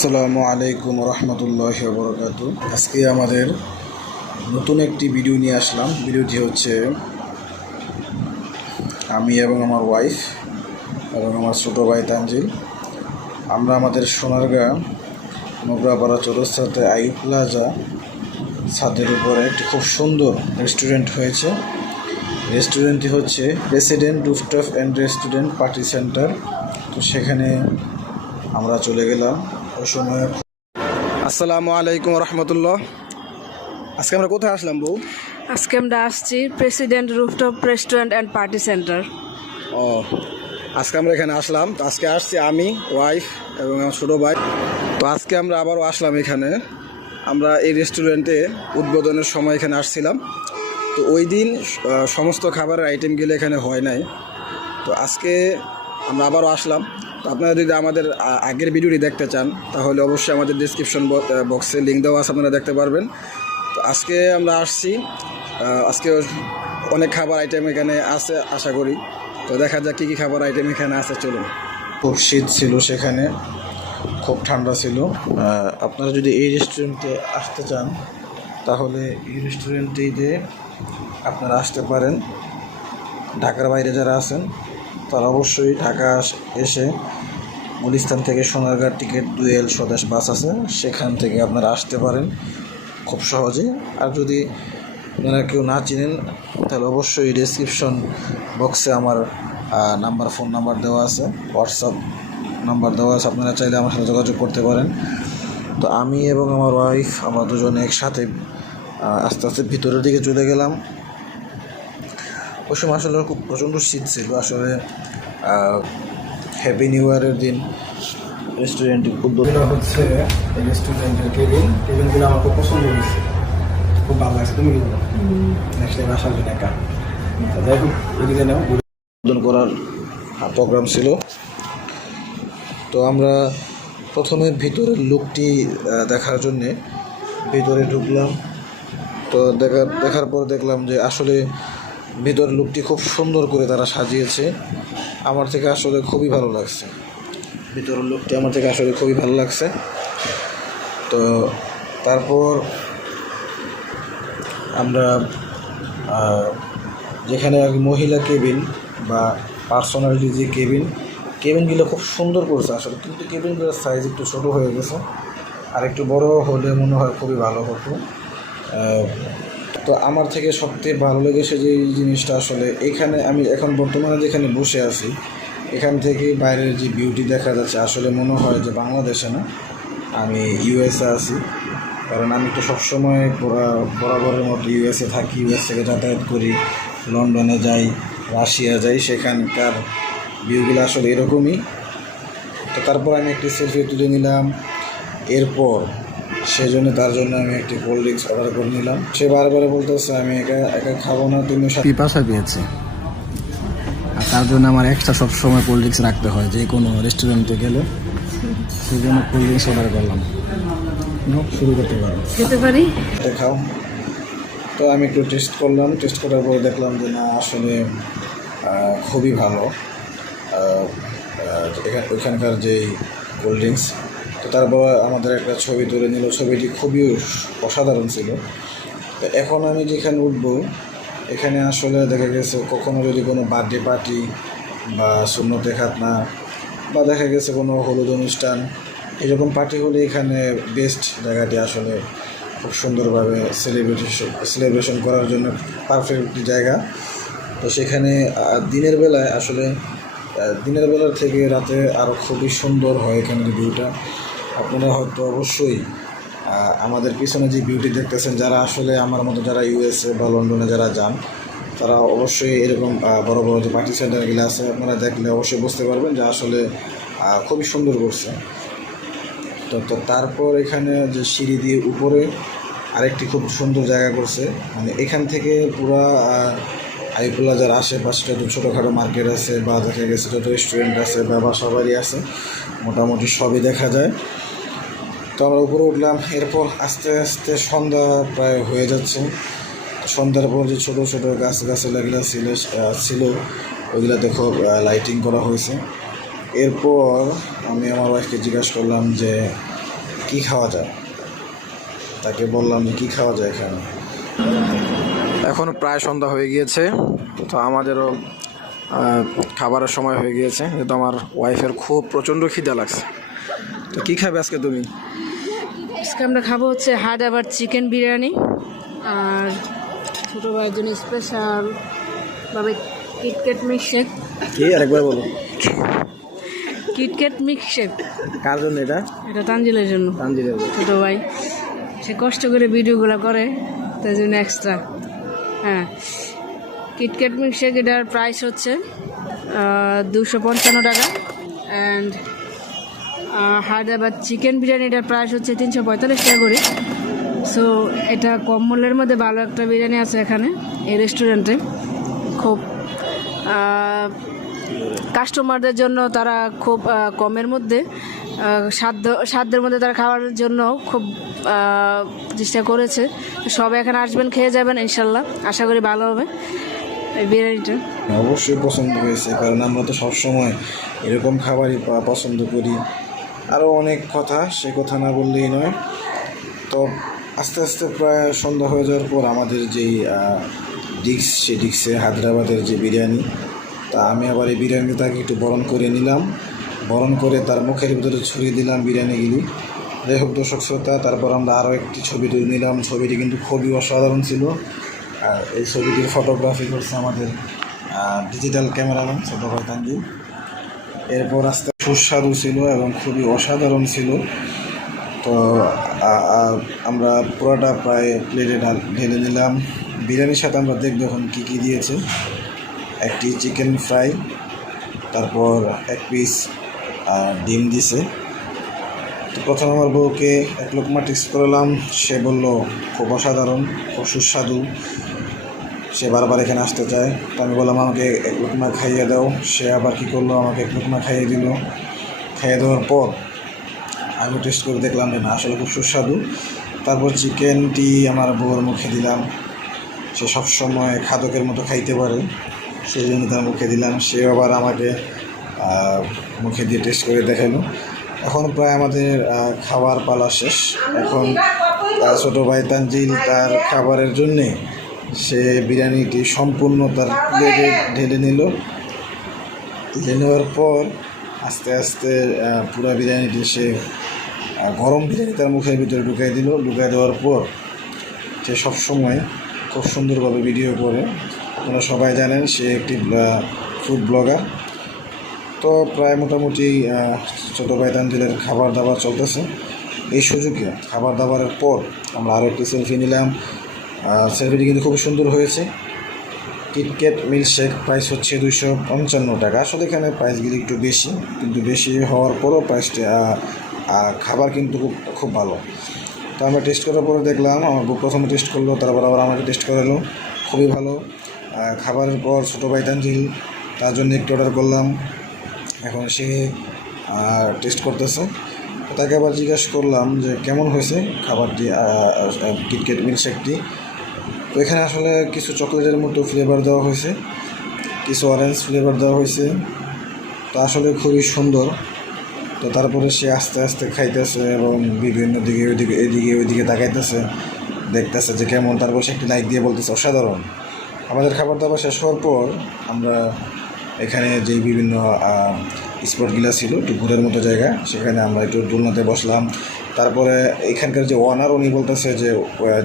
আসসালামু আলাইকুম রহমতুল্লাহি ওয়া বারাকাতুহু। আজকে আমাদের নতুন একটি ভিডিও নিয়ে আসলাম। ভিডিওটি হচ্ছে আমি এবং আমার ওয়াইফ এবং আমার ছোটো ভাই তানজিল। আমরা আমাদের সোনারগাঁ মোগরাপাড়া চৌরাস্তাতে আইয়ুব প্লাজা ছাদের উপরে একটি খুব সুন্দর রেস্টুরেন্ট হয়েছে। রেস্টুরেন্টটি হচ্ছে president rooftop and restaurant party centre. তো সেখানে আমরা চলে গেলাম ওই সময়। আসসালামু আলাইকুম রহমতুল্লাহ। আজকে আমরা কোথায় আসলাম বউ? আজকে আমরা আসছি president rooftop restaurant and party centre. ও, আজকে আমরা এখানে আসলাম। তো আজকে আসছি আমি, ওয়াইফ এবং আমার ছোটো ভাই। তো আজকে আমরা আবারও আসলাম এখানে। আমরা এই রেস্টুরেন্টে উদ্বোধনের সময় এখানে আসছিলাম। তো ওই দিন সমস্ত খাবারের আইটেমগুলো এখানে হয় নাই। তো আজকে আমরা আবারও আসলাম। তো আপনারা যদি আমাদের আগের ভিডিওটি দেখতে চান তাহলে অবশ্যই আমাদের ডিসক্রিপশন বক্সে লিঙ্ক দেওয়া আছে, আপনারা দেখতে পারবেন। তো আজকে আমরা আসছি, আজকে অনেক খাবার আইটেম এখানে আছে আশা করি। তো দেখা যাক কী কী খাবার আইটেম এখানে আছে, চলুন। খুব শীত ছিল সেখানে, খুব ঠান্ডা ছিল। আপনারা যদি এই রেস্টুরেন্টে আসতে চান তাহলে এই রেস্টুরেন্টটিতে আপনারা আসতে পারেন। ঢাকার বাইরে যারা আছেন তারা অবশ্যই ঢাকা এসে গুলিস্তান থেকে সোনারগাঁ টিকিট ডুয়েল স্বদেশ বাস আছে, সেখান থেকে আপনারা আসতে পারেন খুব সহজে। আর যদি আপনারা কেউ না চিনেন তাহলে অবশ্যই ডেসক্রিপশন বক্সে আমার ফোন নাম্বার দেওয়া আছে, হোয়াটসঅ্যাপ নাম্বার দেওয়া আছে, আপনারা চাইলে আমার সাথে যোগাযোগ করতে পারেন। তো আমি এবং আমার ওয়াইফ আমরা দুজনে একসাথে আস্তে আস্তে ভিতরের দিকে চলে গেলাম। ওই সময় আসলে খুব প্রচণ্ড শীত ছিল। আসলে হ্যাপি নিউ ইয়ারের দিন রেস্টুরেন্টের উদ্যোগটা হচ্ছে এই রেস্টুরেন্টের কেবিনগুলো আমার খুব পছন্দ হয়েছে, খুব ভালো লাগছে। তুমি কি বলো? নেক্সট টাইম আসার জন্য একা যাই হোক এদিকে নাও উদ্বোধন করার প্রোগ্রাম ছিল। তো আমরা প্রথমে ভিতরের লুকটি দেখার জন্যে ভিতরে ঢুকলাম। তো দেখার পর দেখলাম যে আসলে ভিতরের লুকটি খুব সুন্দর করে তারা সাজিয়েছে। আমার থেকে আসলে খুবই ভালো লাগছে, ভিতরের লুকটি আমার থেকে আসলে খুবই ভালো লাগছে। তো তারপর আমরা যেখানে মহিলা কেবিন বা পার্সোনালিটি যে কেবিনগুলো খুব সুন্দর করেছে আসলে, কিন্তু কেবিনগুলোর সাইজ একটু ছোটো হয়ে গেছে, আর একটু বড় হলে মনে হয় খুবই ভালো হতো। তো আমার থেকে সবথেকে ভালো লেগেছে যে জিনিসটা আসলে এখানে আমি এখন বর্তমানে যেখানে বসে আছি এখান থেকে বাইরের যে বিউটি দেখা যাচ্ছে, আসলে মনে হয় যে বাংলাদেশে না, আমি ইউএসএ আছি। কারণ আমি তো সবসময় বরাবরের মতো ইউএসএ থাকি, ইউএস থেকে যাতায়াত করি, লন্ডনে যাই, রাশিয়া যাই, সেখানকার ভিউগুলো আসলে এরকমই। তো তারপর আমি একটি সেলফি তুলে নিলাম। এরপর তার জন্য আমি একটি কোল্ড ড্রিঙ্কস অর্ডার করে নিলাম। সে বারবার বলতেছে আমি একা খাবো না, তুমি পিপাসা পেয়েছে, আর তার জন্য আমার এক্সট্রা সবসময় কোল্ড ড্রিঙ্কস রাখতে হয় যে কোনো রেস্টুরেন্টে গেলে। সেই জন্য কোল্ড ড্রিঙ্কস অর্ডার করলাম। শুরু করতে পারি, খাও। তো আমি একটু টেস্ট করলাম, টেস্ট করার পরে দেখলাম যে না আসলে খুবই ভালো ওইখানকার যেই কোল্ড ড্রিঙ্কস। তো তারপর আমাদের একটা ছবি তুলে নিল, ছবিটি খুবই অসাধারণ ছিল। তো এখন আমি যেখানে উঠবো এখানে আসলে দেখা গেছে কখনো যদি কোনো বার্থডে পার্টি বা সুন্নতে খাতনা বা দেখা গেছে কোনো হলুদ অনুষ্ঠান এরকম পার্টি হলে এখানে বেস্ট জায়গাটি, আসলে খুব সুন্দরভাবে সেলিব্রেশন করার জন্য পারফেক্ট একটি জায়গা। তো সেখানে দিনের বেলার থেকে রাতে আরও খুবই সুন্দর হয় এখানের ভিউটা। আপনারা হয়তো অবশ্যই আমাদের পিছনে যে বিউটি দেখতেছেন, যারা আসলে আমার মতো যারা ইউএসএ বা লন্ডনে যারা যান তারা অবশ্যই এরকম বড় বড় যে পার্টি সেন্টারগুলো আছে আপনারা দেখলে অবশ্যই বুঝতে পারবেন যে আসলে খুবই সুন্দর করছে। তো তারপর এখানে যে সিঁড়ি দিয়ে উপরে আরেকটি খুব সুন্দর জায়গা করছে, মানে এখান থেকে পুরা আইয়ুব প্লাজার আশেপাশে যত ছোটোখাটো মার্কেট আছে বা দেখা গেছে যত রেস্টুরেন্ট আছে বা বাসা বাড়ি আছে মোটামুটি সবই দেখা যায়। তো আমরা উপরে উঠলাম। এরপর আস্তে আস্তে সন্ধ্যা প্রায় হয়ে যাচ্ছে। সন্ধ্যার পর যে ছোটো ছোটো গাছগাছালিগুলো ছিল ওইগুলো দেখো লাইটিং করা হয়েছে। এরপর আমি আমার ওয়াইফকে জিজ্ঞাসা করলাম যে কি খাওয়া যায়। তাকে বললাম যে কী খাওয়া যায় এখানে। এখন প্রায় সন্ধ্যা হয়ে গিয়েছে, তো আমাদেরও খাবারের সময় হয়ে গিয়েছে, যেহেতু আমার ওয়াইফের খুব প্রচণ্ড খিদা লাগছে। তো কী খাবে আজকে তুমি? আজকে আমরা খাবো হচ্ছে হায়দ্রাবাদ চিকেন বিরিয়ানি, আর ছোটো ভাইয়ের জন্য স্পেশাল ভাবে কিটক্যাট মিল্কশেক। কি আরেকবার বলো। KitKat milkshake. কার জন্য এটা? এটা তানজিলের জন্য। তানজিলের। ছোটো ভাই সে কষ্ট করে ভিডিওগুলো করে, তাই জন্য এক্সট্রা। হ্যাঁ, কিটক্যাট মিল্কশেক এটার প্রাইস হচ্ছে 255 টাকা, অ্যান্ড হায়দ্রাবাদ চিকেন বিরিয়ানি এটার প্রাইস হচ্ছে 345 টাকা করে। সো এটা কম মূল্যের মধ্যে ভালো একটা বিরিয়ানি আছে এখানে এই রেস্টুরেন্টে। খুব কাস্টমারদের জন্য তারা খুব কমের মধ্যে সাধ্যের মধ্যে তারা খাওয়ার জন্য খুব চেষ্টা করেছে। সবাই এখানে আসবেন, খেয়ে যাবেন, ইনশাল্লাহ আশা করি ভালো হবে এই বিরিয়ানিটা। অবশ্যই পছন্দ হয়েছে, কারণ আমরা তো সবসময় এরকম খাবারই পছন্দ করি। আরও অনেক কথা, সে কথা না বললেই নয়। তো আস্তে আস্তে প্রায় সন্ধ্যা হয়ে যাওয়ার পর আমাদের যেই ডিক্স, সেই ডিক্সে হায়দ্রাবাদের যে বিরিয়ানি, তা আমি আবার এই বিরিয়ানিটাকে একটু বরণ করে নিলাম। বরণ করে তার মুখের ভিতরে ছড়িয়ে দিলাম বিরিয়ানিগুলি। যাই হোক দর্শক শ্রোতা, তারপর আমরা আরও একটি ছবি তুলে নিলাম। ছবিটি কিন্তু খুবই অসাধারণ ছিল। আর এই ছবিটির ফটোগ্রাফি করছে আমাদের ডিজিটাল ক্যামেরাম্যান ছোটো ভাই তানজিল। এরপর আস্তে সুস্বাদু ছিল এবং খুবই অসাধারণ ছিল। তো আমরা পুরোটা প্রায় প্লেটে ঢেলে নিলাম। বিরিয়ানির সাথে আমরা দেখব এখন কী কী দিয়েছে। একটি চিকেন ফ্রাই, তারপর এক পিস ডিম দিছে। তো প্রথম আমার বউকে এক লোকমা টেস্ট করলাম, সে বলল খুব অসাধারণ, খুব সুস্বাদু, সে বারবার এখানে আসতে চায়। তো আমি বললাম আমাকে এক লোকমা খাইয়ে দাও। সে আবার কী করলো, আমাকে এক লোকমা খাইয়ে দিল। খাইয়ে দেওয়ার পর আমি টেস্ট করে দেখলাম যে না, আসলে খুব সুস্বাদু। তারপর চিকেনটি আমার বউর মুখে দিলাম। সে সবসময় খাদকের মতো খাইতে পারে, সেই জন্য তার মুখে দিলাম। সে আবার আমাকে মুখে দিয়ে টেস্ট করে দেখালো। এখন প্রায় আমাদের খাবার পালা শেষ। এখন ছোটো ভাই তানজিল তার খাবারের জন্যে সে বিরিয়ানিটি সম্পূর্ণ তার প্লেটে ঢেলে নিল। ঢেলে নেওয়ার পর আস্তে আস্তে পুরো বিরিয়ানিটি সে গরম বিরিয়ানি তার মুখের ভিতরে ঢুকাই দিল। ঢুকাই দেওয়ার পর সে সবসময় খুব সুন্দরভাবে ভিডিও করে। আপনারা সবাই জানেন সে একটি ফুড ব্লগার। তো প্রায় মোটামুটি ছোটো ভাই তানজিলের খাবার দাবার চলতেছে। এই সুযোগে খাবার দাবারের পর আমরা আরও একটি সেলফি নিলাম। সেলফিটি কিন্তু খুব সুন্দর হয়েছে। কিটক্যাট মিল্কশেক প্রাইস হচ্ছে 255 টাকা। আসলে এখানে প্রাইসগুলি একটু বেশি, কিন্তু বেশি হওয়ার পরও প্রাইসটা খাবার কিন্তু খুব ভালো। তো আমরা টেস্ট করার পরে দেখলাম, আমার বউ প্রথমে টেস্ট করলো, তারপর আবার আমাকে টেস্ট করালো, খুবই ভালো। খাবারের পর ছোটো ভাই তানজিল তার জন্য একটু অর্ডার করলাম। এখন সে টেস্ট করতেছে। তাকে আবার জিজ্ঞাসা করলাম যে কেমন হয়েছে খাবারটি, কিটক্যাট মিল্কশেকটি। তো এখানে আসলে কিছু চকলেটের মতো ফ্লেভার দেওয়া হয়েছে, কিছু অরেঞ্জ ফ্লেভার দেওয়া হয়েছে। তো আসলে খুবই সুন্দর। তো তারপরে সে আস্তে আস্তে খাইতেছে এবং বিভিন্ন দিকে ওইদিকে তাকাইতেছে, দেখতেছে যে কেমন। তারপর সে একটি লাইক দিয়ে বলতেছে অসাধারণ। আমাদের খাবার দাবার শেষ হওয়ার পর আমরা এখানে যেই বিভিন্ন স্পটগুলো ছিল, একটু ঘুরের মতো জায়গা, সেখানে আমরা একটু দোলনাতে বসলাম। তারপরে এখানকার যে ওনার, উনি বলতেছে যে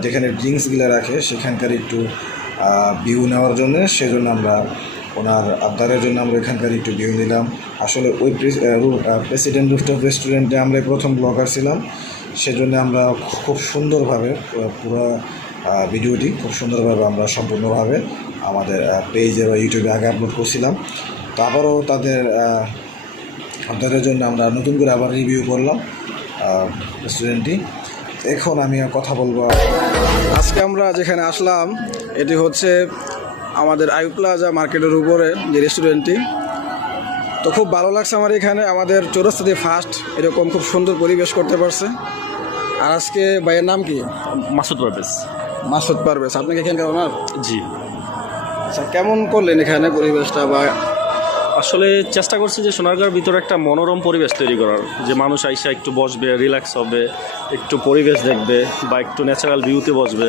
যেখানে ড্রিঙ্কসগুলো রাখে সেখানকার একটু ভিউ নেওয়ার জন্য, সেজন্য আমরা ওনার আবদারের জন্য আমরা এখানকার একটু ভিউ নিলাম। আসলে ওই প্রেসিডেন্ট রুফটপ রেস্টুরেন্টে আমরা প্রথম ব্লগার ছিলাম, সেজন্য আমরা খুব সুন্দরভাবে পুরো ভিডিওটি খুব সুন্দরভাবে আমরা সম্পূর্ণভাবে আমাদের পেজে বা ইউটিউবে আগে আপলোড করছিলাম। তো আবারও তাদের জন্য আমরা নতুন করে আবার রিভিউ করলাম রেস্টুরেন্টটি। এখন আমি কথা বলবো। আজকে আমরা যেখানে আসলাম এটি হচ্ছে আমাদের আইউ প্লাজা মার্কেটের উপরে যে রেস্টুরেন্টটি। তো খুব ভালো লাগছে আমার এখানে, আমাদের চৌরাস্তাতে ফার্স্ট এরকম খুব সুন্দর পরিবেশ করতে পারছে। আর আজকে ভাইয়ের নাম কি? মাসুদ পারভেজ। মাসুদ পারভেজ, আপনি কি এখানকার ওনার? জি। আচ্ছা, কেমন করলেন এখানে পরিবেশটা? বা আসলে চেষ্টা করছি যে সোনারগাঁর ভিতরে একটা মনোরম পরিবেশ তৈরি করার, যে মানুষ আইসা একটু বসবে, রিল্যাক্স হবে, একটু পরিবেশ দেখবে বা একটু ন্যাচারাল ভিউতে বসবে,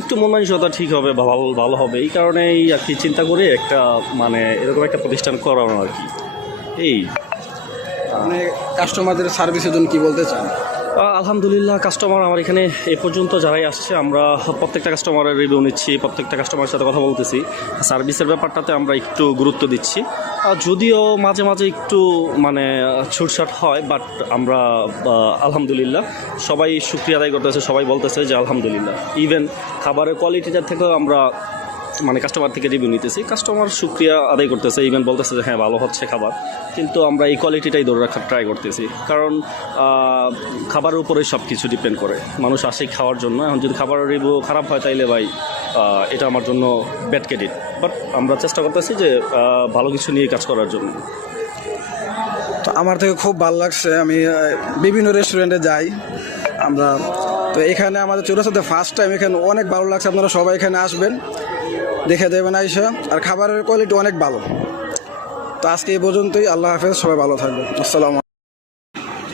একটু মন মানসিকতা ঠিক হবে বা ভালো ভালো হবে। এই কারণেই আর কি চিন্তা করে একটা মানে এরকম একটা প্রতিষ্ঠান করানো আর কি। এই আপনি কাস্টমারদের সার্ভিসের জন্য কি বলতে চান? আলহামদুলিল্লাহ, কাস্টমার আমার এখানে এ পর্যন্ত যারাই আসছে, আমরা প্রত্যেকটা কাস্টমারের রিভিউ নিচ্ছি, প্রত্যেকটা কাস্টমারের সাথে কথা বলতেছি, সার্ভিসের ব্যাপারটাতে আমরা একটু গুরুত্ব দিচ্ছি। যদিও মাঝে মাঝে একটু মানে ছুটছাট হয়, বাট আমরা আলহামদুলিল্লাহ সবাই শুকরিয়া আদায় করতেছে, সবাই বলতেছে যে আলহামদুলিল্লাহ। ইভেন খাবারের কোয়ালিটিটার থেকেও আমরা মানে কাস্টমার থেকে রিভিউ নিতেছি, কাস্টমার শুকরিয়া আদায় করতেছে, ইভেন বলতেছে যে হ্যাঁ ভালো হচ্ছে খাবার। কিন্তু আমরা এই কোয়ালিটিটাই ধরে রাখার ট্রাই করতেছি, কারণ খাবারের উপরেই সব কিছু ডিপেন্ড করে। মানুষ আসে খাওয়ার জন্য, এখন যদি খাবারের রিভিউ খারাপ হয় তাইলে ভাই এটা আমার জন্য ব্যাড ক্রেডিট। বাট আমরা চেষ্টা করতেছি যে ভালো কিছু নিয়ে কাজ করার জন্য। তো আমার থেকে খুব ভালো লাগছে, আমি বিভিন্ন রেস্টুরেন্টে যাই আমরা, তো এখানে আমাদের চৌরাস্তাতে ফার্স্ট টাইম, এখানে অনেক ভালো লাগছে। আপনারা সবাই এখানে আসবেন, দেখে দেবেন আইসা, আর খাবারের কোয়ালিটি অনেক ভালো। তো আজকে এই পর্যন্তই, আল্লাহ হাফেজ, সবাই ভালো থাকবেন, আসসালামু।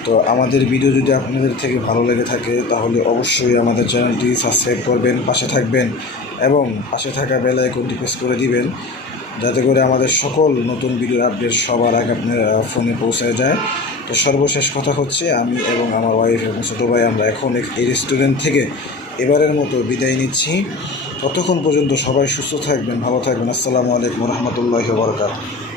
তো আমাদের ভিডিও যদি আপনাদের থেকে ভালো লেগে থাকে তাহলে অবশ্যই আমাদের চ্যানেলটি সাবস্ক্রাইব করবেন, পাশে থাকবেন এবং পাশে থাকা বেল আইকনটি প্রেস করে দিবেন, যাতে করে আমাদের সকল নতুন ভিডিওর আপডেট সবার আগে আপনার ফোনে পৌঁছায় যায়। তো সর্বশেষ কথা হচ্ছে, আমি এবং আমার ওয়াইফ এবং ছোটো ভাই আমরা এখন এই রেস্টুরেন্ট থেকে এবারের মতো বিদায় নিচ্ছি। ততক্ষণ পর্যন্ত সবাই সুস্থ থাকবেন, ভালো থাকবেন। আসসালামু আলাইকুম রহমতুল্লাহি ওয়া বারাকাতুহু।